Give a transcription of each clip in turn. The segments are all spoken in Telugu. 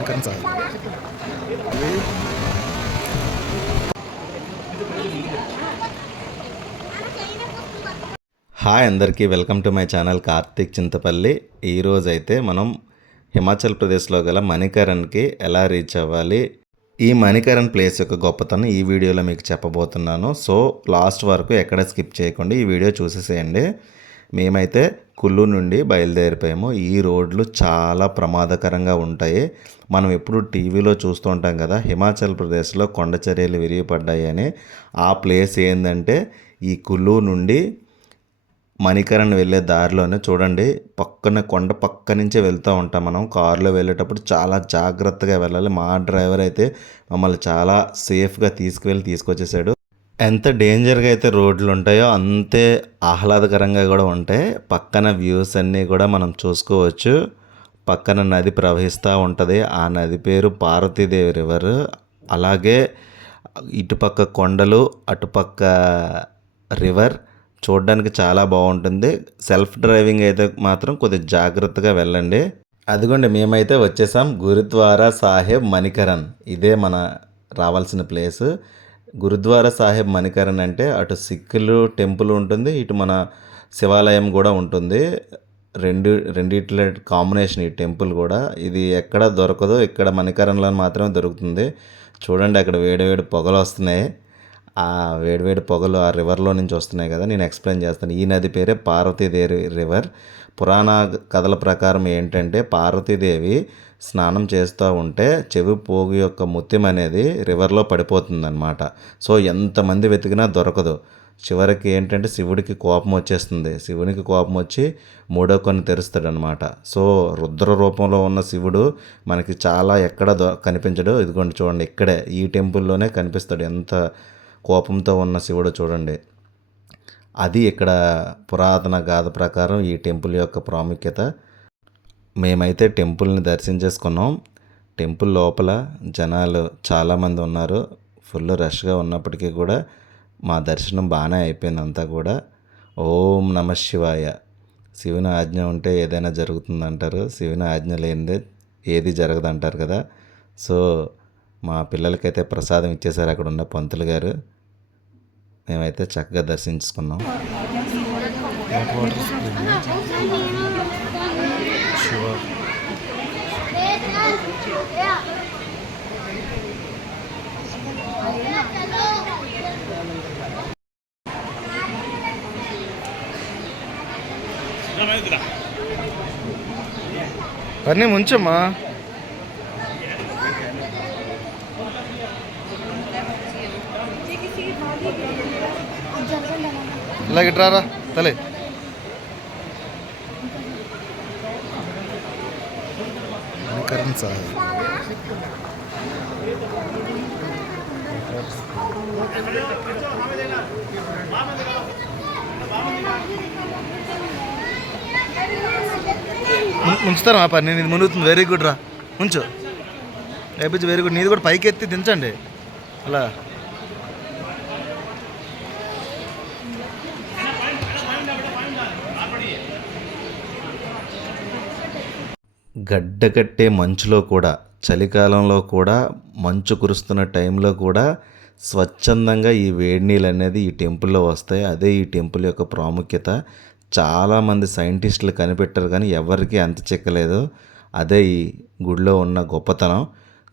Bukan saya. హాయ్ అందరికీ welcome to my channel Karthik Chintapalli. ఈరోజైతే మనం హిమాచల్ ప్రదేశ్లో గల మణికరణ్కి ఎలా రీచ్ అవ్వాలి, ఈ మణికరణ్ ప్లేస్ యొక్క గొప్పతనం ఈ వీడియోలో మీకు చెప్పబోతున్నాను. సో లాస్ట్ వరకు ఎక్కడ స్కిప్ చేయకుండా ఈ వీడియో చూసేసేయండి. మేమైతే కుల్లు నుండి బయలుదేరిపోయాము. ఈ రోడ్లు చాలా ప్రమాదకరంగా ఉంటాయి. మనం ఎప్పుడు టీవీలో చూస్తూ ఉంటాం కదా, హిమాచల్ ప్రదేశ్లో కొండ చర్యలు విరిగిపడ్డాయి అని. ఆ ప్లేస్ ఏంటంటే ఈ కుల్లు నుండి మణికరణ్ వెళ్ళే దారిలోనే చూడండి, పక్కన కొండ పక్క నుంచే వెళ్తూ ఉంటాం. మనం కారులో వెళ్ళేటప్పుడు చాలా జాగ్రత్తగా వెళ్ళాలి. మా డ్రైవర్ అయితే మమ్మల్ని చాలా సేఫ్గా తీసుకొచ్చేసాడు. ఎంత డేంజర్గా అయితే రోడ్లు ఉంటాయో అంతే ఆహ్లాదకరంగా కూడా ఉంటాయి. పక్కన వ్యూస్ అన్నీ కూడా మనం చూసుకోవచ్చు. పక్కన నది ప్రవహిస్తూ ఉంటుంది. ఆ నది పేరు పార్వతీదేవి రివర్. అలాగే ఇటుపక్క కొండలు, అటుపక్క రివర్. చూడడానికి చాలా బాగుంటుంది. సెల్ఫ్ డ్రైవింగ్ అయితే మాత్రం కొద్దిగా జాగ్రత్తగా వెళ్ళండి. అదిగోండి, మేమైతే వచ్చేసాం గురుద్వారా సాహెబ్ మణికరణ్. ఇదే మన రావాల్సిన ప్లేస్. గురుద్వారా సాహెబ్ మణికరణ్ అంటే అటు సిక్కులు టెంపుల్ ఉంటుంది, ఇటు మన శివాలయం కూడా ఉంటుంది. రెండిట్ల కాంబినేషన్ ఈ టెంపుల్ కూడా. ఇది ఎక్కడ దొరకదు, ఇక్కడ మణికరణ్లో మాత్రమే దొరుకుతుంది. చూడండి, అక్కడ వేడివేడి పొగలు వస్తున్నాయి. ఆ వేడివేడి పొగలు ఆ రివర్లో నుంచి వస్తున్నాయి కదా, నేను ఎక్స్ప్లెయిన్ చేస్తాను. ఈ నది పేరే పార్వతీదేవి రివర్. పురాణ కథల ప్రకారం ఏంటంటే పార్వతీదేవి స్నానం చేస్తూ ఉంటే చెవి పోగు యొక్క ముత్యం అనేది రివర్లో పడిపోతుందన్నమాట. సో ఎంతమంది వెతికినా దొరకదు. చివరికి ఏంటంటే శివుడికి కోపం వచ్చేస్తుంది. శివునికి కోపం వచ్చి మూడో కన్ను తెరుస్తాడనమాట. సో రుద్ర రూపంలో ఉన్న శివుడు మనకి చాలా ఎక్కడ కనిపించడు. ఇదిగోండి చూడండి, ఇక్కడే ఈ టెంపుల్లోనే కనిపిస్తాడు. ఎంత కోపంతో ఉన్న శివుడు చూడండి. అది ఇక్కడ పురాతన గాథ ప్రకారం ఈ టెంపుల్ యొక్క ప్రాముఖ్యత. మేమైతే టెంపుల్ని దర్శించేసుకున్నాం. టెంపుల్ లోపల జనాలు చాలామంది ఉన్నారు. ఫుల్ రష్గా ఉన్నప్పటికీ కూడా మా దర్శనం బాగానే అయిపోయింది అంతా కూడా. ఓం నమ శివాయ. శివుని ఆజ్ఞ ఉంటే ఏదైనా జరుగుతుందంటారు. శివుని ఆజ్ఞ లేనిదే ఏది జరగదంటారు కదా. సో మా పిల్లలకైతే ప్రసాదం ఇచ్చేసారు అక్కడ ఉన్న పంతులు గారు. మేమైతే చక్కగా దర్శించుకున్నాం. పని ముంచమ్మా. ఇలా గిట్రారా తలే. మణికరణ్ సార్ ముంచుతారా మా పని? ఇది మునుగుతుంది. వెరీ గుడ్ రా, ముంచు. లేకపోతే వెరీ గుడ్. నీది కూడా పైకి ఎత్తి దించండి అలా. గడ్డకట్టే మంచులో కూడా, చలికాలంలో కూడా, మంచు కురుస్తున్న టైంలో కూడా స్వచ్ఛందంగా ఈ వేడి నీళ్ళు అనేది ఈ టెంపుల్లో వస్తాయి. అదే ఈ టెంపుల్ యొక్క ప్రాముఖ్యత. చాలామంది సైంటిస్టులు కనిపెట్టారు కానీ ఎవరికి అంత చిక్కలేదు. అదే ఈ గుడిలో ఉన్న గొప్పతనం.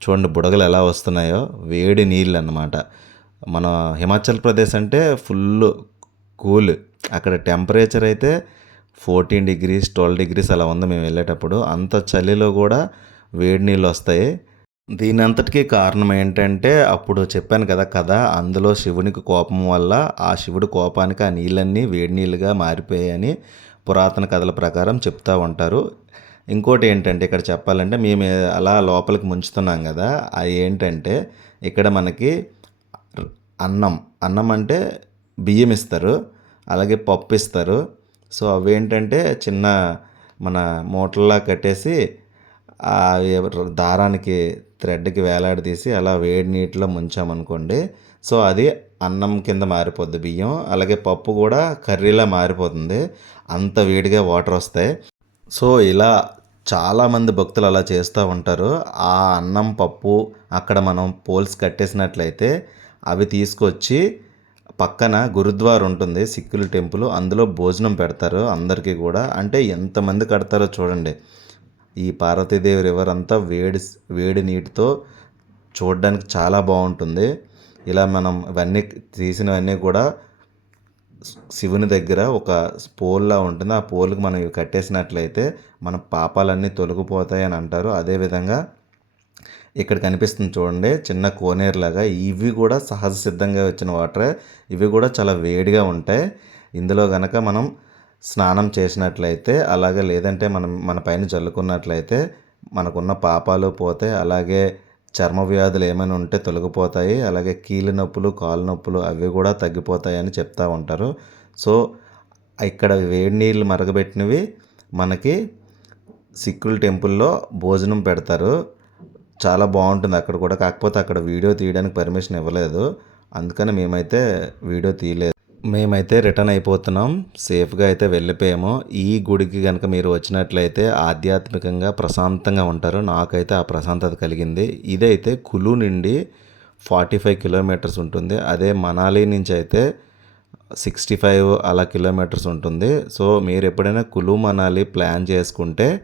చూడండి బుడగలు ఎలా వస్తున్నాయో. వేడి నీళ్ళు అన్నమాట. మన హిమాచల్ ప్రదేశ్ అంటే ఫుల్ కూల్. అక్కడ టెంపరేచర్ అయితే 14 degrees 12 degrees అలా ఉంది మేము వెళ్ళేటప్పుడు. అంత చలిలో కూడా వేడి నీళ్ళు వస్తాయి. దీని అంతటికీ కారణం ఏంటంటే అప్పుడు చెప్పాను కదా, అందులో శివునికి కోపం వల్ల ఆ శివుడి కోపానికి ఆ నీళ్ళన్నీ వేడి నీళ్ళుగా మారిపోయాయని పురాతన కథల ప్రకారం చెప్తూ ఉంటారు. ఇంకోటి ఏంటంటే ఇక్కడ చెప్పాలంటే మేము అలా లోపలికి ముంచుతున్నాం కదా, అది ఏంటంటే ఇక్కడ మనకి అన్నం అంటే బియ్యం ఇస్తారు, అలాగే పప్పు ఇస్తారు. సో అవేంటంటే చిన్న మన మూటల్లా కట్టేసి దారానికి థ్రెడ్కి వేలాడదీసి అలా వేడి నీటిలో ముంచామనుకోండి, సో అది అన్నం కింద మారిపోద్ది బియ్యం. అలాగే పప్పు కూడా కర్రీలా మారిపోతుంది. అంత వేడిగా వాటర్ వస్తాయి. సో ఇలా చాలామంది భక్తులు అలా చేస్తూ ఉంటారు. ఆ అన్నం, పప్పు అక్కడ మనం పోల్స్ కట్టేసినట్లయితే అవి తీసుకొచ్చి పక్కన గురుద్వార ఉంటుంది సిక్కుల టెంపుల్. అందులో భోజనం పెడతారు అందరికీ కూడా. అంటే ఎంతమంది కడతారో చూడండి. ఈ పార్వతీదేవి రివర్ అంతా వేడి నీటితో చూడడానికి చాలా బాగుంటుంది. ఇలా మనం ఇవన్నీ తీసినవన్నీ కూడా శివుని దగ్గర ఒక పోల్లా ఉంటుంది. ఆ పోల్కి మనం ఇవి కట్టేసినట్లయితే మన పాపాలన్నీ తొలగిపోతాయి అని అంటారు. అదేవిధంగా ఇక్కడ కనిపిస్తుంది చూడండి చిన్న కోనేరులాగా. ఇవి కూడా సహజ సిద్ధంగా వచ్చిన వాటరే. ఇవి కూడా చాలా వేడిగా ఉంటాయి. ఇందులో గనక మనం స్నానం చేసినట్లయితే అలాగే లేదంటే మన పైన జల్లుకున్నట్లయితే మనకున్న పాపాలు పోతాయి. అలాగే చర్మ వ్యాధులు ఏమైనా ఉంటే తొలగిపోతాయి. అలాగే కీళ్ళ నొప్పులు, కాళ్ళ నొప్పులు అవి కూడా తగ్గిపోతాయి అని చెప్తూ ఉంటారు. సో ఇక్కడ వేడి నీళ్ళు మరగబెట్టినవి మనకి సిక్కుల టెంపుల్లో భోజనం పెడతారు. చాలా బాగుంటుంది అక్కడ కూడా. కాకపోతే అక్కడ వీడియో తీయడానికి పర్మిషన్ ఇవ్వలేదు. అందుకని మేమైతే వీడియో తీయలేదు. మేమైతే రిటర్న్ అయిపోతున్నాం. సేఫ్గా అయితే వెళ్ళిపోయాము. ఈ గుడికి కనుక మీరు వచ్చినట్లయితే ఆధ్యాత్మికంగా ప్రశాంతంగా ఉంటారు. నాకైతే ఆ ప్రశాంతత కలిగింది. ఇదైతే కులు నుండి 45 కిలోమీటర్స్ ఉంటుంది. అదే మనాలి నుంచి అయితే 65 అలా కిలోమీటర్స్ ఉంటుంది. సో మీరు ఎప్పుడైనా కులు మనాలి ప్లాన్ చేసుకుంటే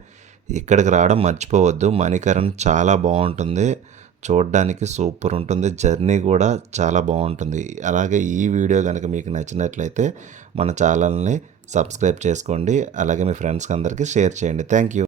ఇక్కడికి రావడం మర్చిపోవద్దు. మణికరణ్ చాలా బాగుంటుంది. చూడడానికి సూపర్ ఉంటుంది. జర్నీ కూడా చాలా బాగుంటుంది. అలాగే ఈ వీడియో కనుక మీకు నచ్చినట్లయితే మన ఛానల్ని సబ్స్క్రైబ్ చేసుకోండి. అలాగే మీ ఫ్రెండ్స్కి అందరికీ షేర్ చేయండి. Thank you.